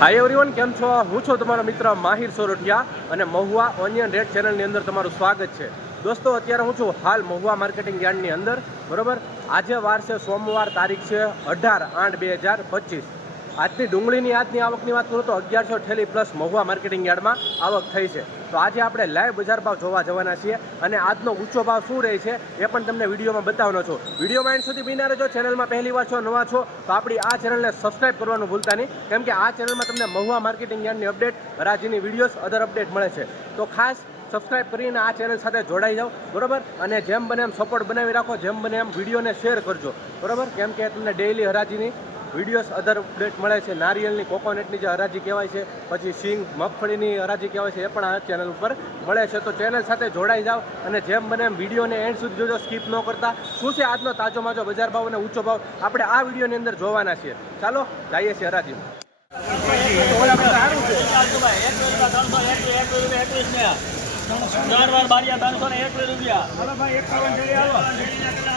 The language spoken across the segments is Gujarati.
હાય એવરીવન કેમ છો? હું છું તમારો મિત્ર માહિર સોરઠિયા અને મહુવા ઓનિયન રેડ ચેનલની અંદર તમારું સ્વાગત છે. દોસ્તો, અત્યારે હું છું હાલ મહુવા માર્કેટિંગ યાર્ડની અંદર, બરોબર? આજે વાર છે, સોમવાર તારીખ છે અઢાર આઠ બે હજાર પચીસ. આજની ડુંગળીની આજની આવકની વાત કરું તો અગિયારસો ઠેલી પ્લસ મહુવા માર્કેટિંગ યાર્ડમાં આવક થઈ છે. તો આજે આપણે લાઈવ બજાર ભાવ જોવા જવાના છીએ અને આજનો ઊંચો ભાવ શું રહે છે એ પણ તમને વિડીયોમાં બતાવવાનો છું. વિડીયોમાં એન્ડ સુધી બિના રહેજો ચેનલમાં પહેલી વાર છો, નવા છો, તો આપણી આ ચેનલને સબસ્ક્રાઇબ કરવાનું ભૂલતા નહીં. કેમ કે આ ચેનલમાં તમને મહુવા માર્કેટિંગ યાર્ડની અપડેટ હરાજીની વિડીયોઝ અધર અપડેટ મળે છે. તો ખાસ સબસ્ક્રાઇબ કરીને આ ચેનલ સાથે જોડાઈ જાઓ, બરોબર? અને જેમ બને એમ સપોર્ટ બનાવી રાખો, જેમ બને એમ વિડીયોને શેર કરજો, બરાબર? કેમ કે તમને ડેઇલી હરાજીની વિડીયોઝ અધર અપડેટ મળે છે. નારિયેલની કોકોનટની જે હરાજી કહેવાય છે, પછી સિંગ મગફળીની હરાજી કહેવાય છે, એ પણ આ ચેનલ ઉપર મળે છે. તો ચેનલ સાથે જોડાઈ જાઓ અને જેમ બને એમ વિડીયોને એન્ડ સુધી જોજો સ્કીપ ન કરતા. શું છે આજનો તાજો માજો બજાર ભાવ અને ઊંચો ભાવ? આપણે આ વિડીયોની અંદર જોવાના છીએ. ચાલો, જઈએ છીએ હરાજીમાં.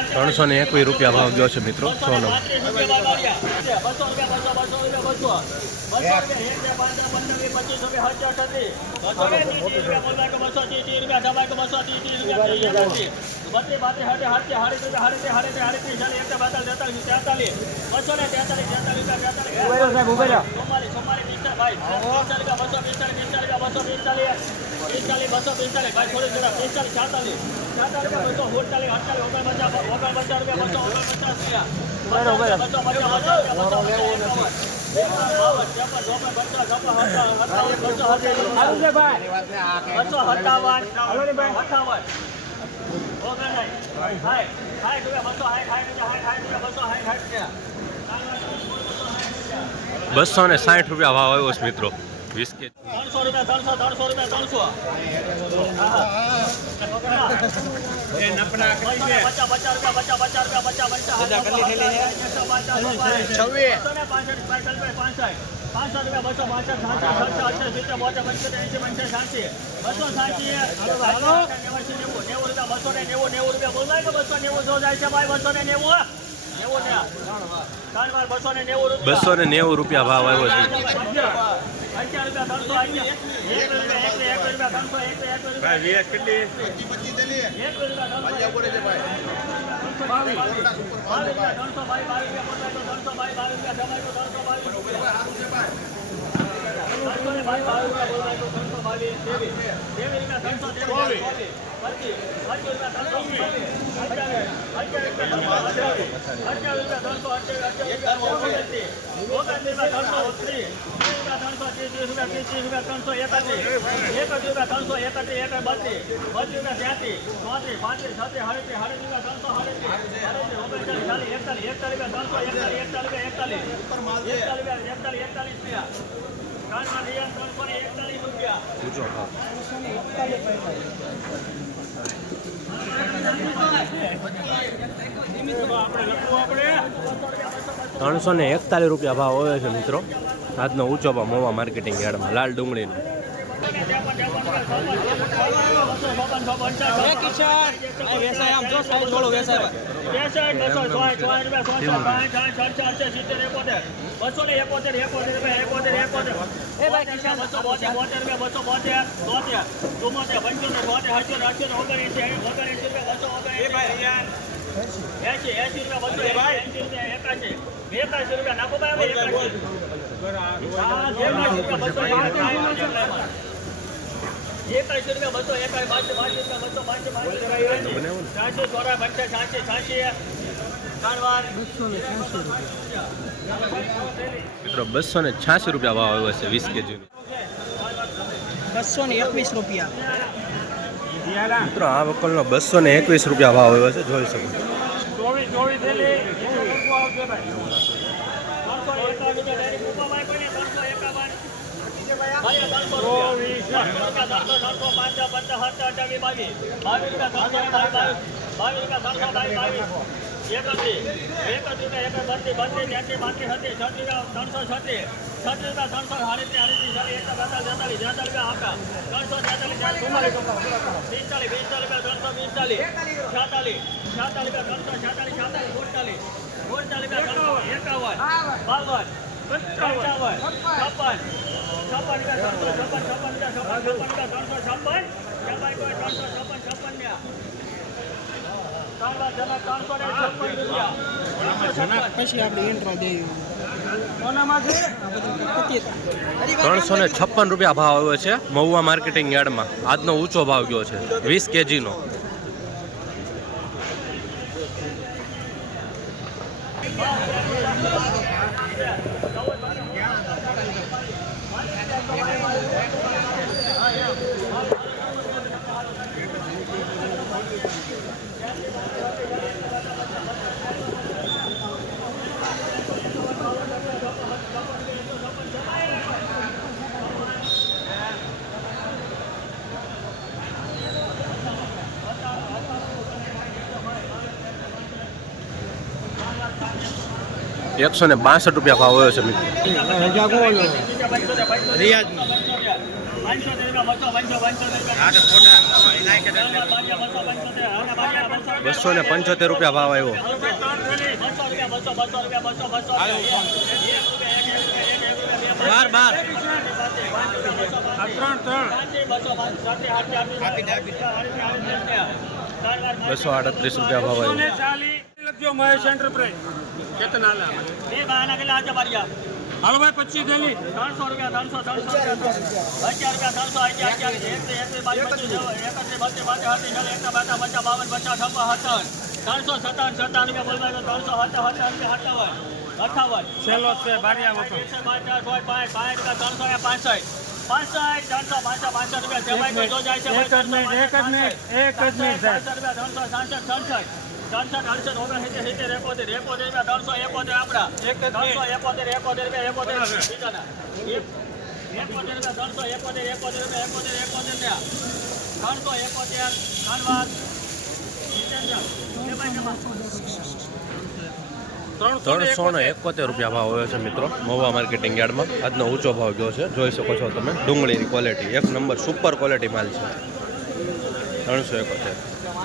ત્રણસો ને એકવીસ રૂપિયા. ભાવ ગયો છે મિત્રો બસો ને પાંત્રીસ રૂપિયા બારિયા બસો પિસ્તાલીસ ભાઈ થોડી જરા પિસ્તાલીસ છાતાલીસ છાતાલીસ બસો સુડતાલીસ અડતાલીસ ઓગણ પચાસ ઓગણ પચાસ રૂપિયા બસો ઓગણ પચાસ રૂપિયા. બસો ને સાઠ રૂપિયા ભાવ આવ્યો છે મિત્રો વીસ કે ત્રણસો રૂપિયા ત્રણસો ત્રણસો રૂપિયા ત્રણસો પચાસ રૂપિયા બસો પાંસઠ બસો નેવું રૂપિયા બસો ને નેવું નેવું રૂપિયા બોલાય કે બસો નેવું જો જાય છે ભાઈ બસો ને નેવું નેવું ને ત્રણ બસો ને નેવું બસો ને નેવું રૂપિયા ભાવ આવ્યો છે ત્રણસો અગિયાર એક રૂપિયા એક એક રૂપિયા ત્રણસો એક એક રૂપિયા રૂપિયા ત્રણસો એકત્રીસ એકત્રીસ એકત્રીસ એક બત્રીસ બત્રીસ રૂપિયા ત્યાંથી ચોત્રીસ પાંત્રીસ છત્રીસ સાડત્રીસ સાડત્રીસ રૂપિયા ત્રણસો ચાલીસ એકતાલીસ એકતાલીસ એકતાલીસ એકતાલીસ એકતાલીસ એકતાલીસ એકતાલીસ એકતાલીસ રૂપિયા ત્રણસો ને એક, ત્રણસો ને એકતાલીસ ત્રણસો ને એકતાલીસ રૂપિયા ભાવ આવે છે મિત્રો. આજનો ઊંચો ભાવ મોવા માર્કેટિંગ યાર્ડમાં, લાલ ડુંગળીનો. બસો ને એકોતેર એકોતેર રૂપિયા એકોતેર એકોતેર બસો બોતેર બોતેર રૂપિયા બસો બોતેર તોતેર ચુમ્મોતેર પંચોતેર બોતેર અઠ્યોતેર અઠ્યોતર ઓગણએંસી ઓગણએંસી રૂપિયા બસો ઓગણએંસી એસી એસી રૂપિયા બસો એસી રૂપિયા એકાસી એકાસી રૂપિયા. નાખો ભાઈ. એકાસી એકાસી રૂપિયા બસો એકાસી રૂપિયા બસો બાસી રૂપિયા પંચાસ સાતસી મિત્રો બસો ને છ્યાસી રૂપિયા ભાવ આવ્યો છે વીસ કેજી બસો ને એકવીસ રૂપિયા. મિત્રો આ વકલનો બસો ને એકવીસ રૂપિયા ભાવ આવ્યો છે જોઈ શકો. ચોવીસ ચોવીસ થેલી આવશે ભાઈ ત્રણસો છત્રીસ, છત્રીસ ત્રણસો ત્રણસો તેતાલીસ. છાતાલીસ, છાતાલીસ ત્રણસો છાતાલીસ, છાતાલીસ, સુડતાલીસ. સુડતાલીસ એકાવન. બાવન ત્રણસો ને છપ્પન રૂપિયા ભાવ આવ્યો છે. મહુવા માર્કેટિંગ યાર્ડમાં. આજનો ઊંચો ભાવ ગયો છે. વીસ કેજીનો. એકસો ને બાસઠ રૂપિયા ભાવ આવ્યો છે મિત્રો. બસો ને પંચોતેર રૂપિયા ભાવ આવ્યો. બાર બસો આડત્રીસ રૂપિયા ભાવ આવ્યો. મહેશ એન્ટરપ્રાઇઝ કેતન બે બહાના કેટલા આજે માર્યા હાલો ભાઈ પચીસ ગયેલી ત્રણસો રૂપિયા ત્રણસો ત્રણસો અગિયાર રૂપિયા ત્રણસો અગિયાર અગિયાર એકથી બાવીસ પચીસ એકત્રીસ બત્રીસ બાવીસ હતી ચાલીસ એકતા બાતા પચાસ બાવન પચાસ છપ્પન સત્તાવન ત્રણસો સત્તાવન સત્તાવન રૂપિયા બોલવા તો ત્રણસો સત્તાવન સત્તાવન રૂપિયા સત્તાવન અઠાવન છેલ્લો છે બારિયા વખત એકસો પાંચ પાંચ પાંચ પાંચ રૂપિયા ત્રણસો એ પાંસઠ પાંસઠ ત્રણસો પાંસઠ પાંસઠ રૂપિયા સેવાય તો જો જાય છે એક જ મિનિટ, એક જ મિનિટ. ત્રણસો સાસઠ સડસઠ ઓગણસિત્તેર સિત્તેર એકોતેર એકોતેર રૂપિયા ત્રણસો એકોતેર આપણા. ત્રણસો એકોતેર એકોતેર રૂપિયા એકોતેર બીજાના. એકોતેર રૂપિયા ત્રણસો એકોતેર એકોતેર રૂપિયા એકોતેર એકોતેર ને ત્રણસો એકોતેર ત્રણ. ત્રણસો ને એકોતેર. રૂપિયા ભાવ આવ્યો છે મિત્રો મોવા માર્કેટિંગ યાર્ડમાં. આજનો ઊંચો ભાવ ગયો છે જોઈ શકો છો તમે. ડુંગળીની ક્વોલિટી એક નંબર સુપર ક્વોલિટી માલ છે. ત્રણસો એકોતેર.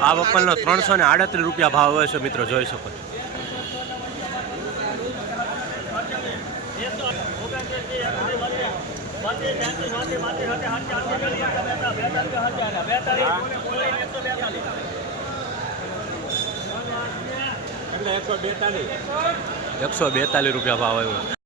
આ વપલનો ત્રણસો ને આડત્રીસ રૂપિયા ભાવ આવે છે મિત્રો જોઈ શકો છો. એટલે એકસો બેતાલીસ. એકસો બેતાલીસ રૂપિયા ભાવ આવ્યો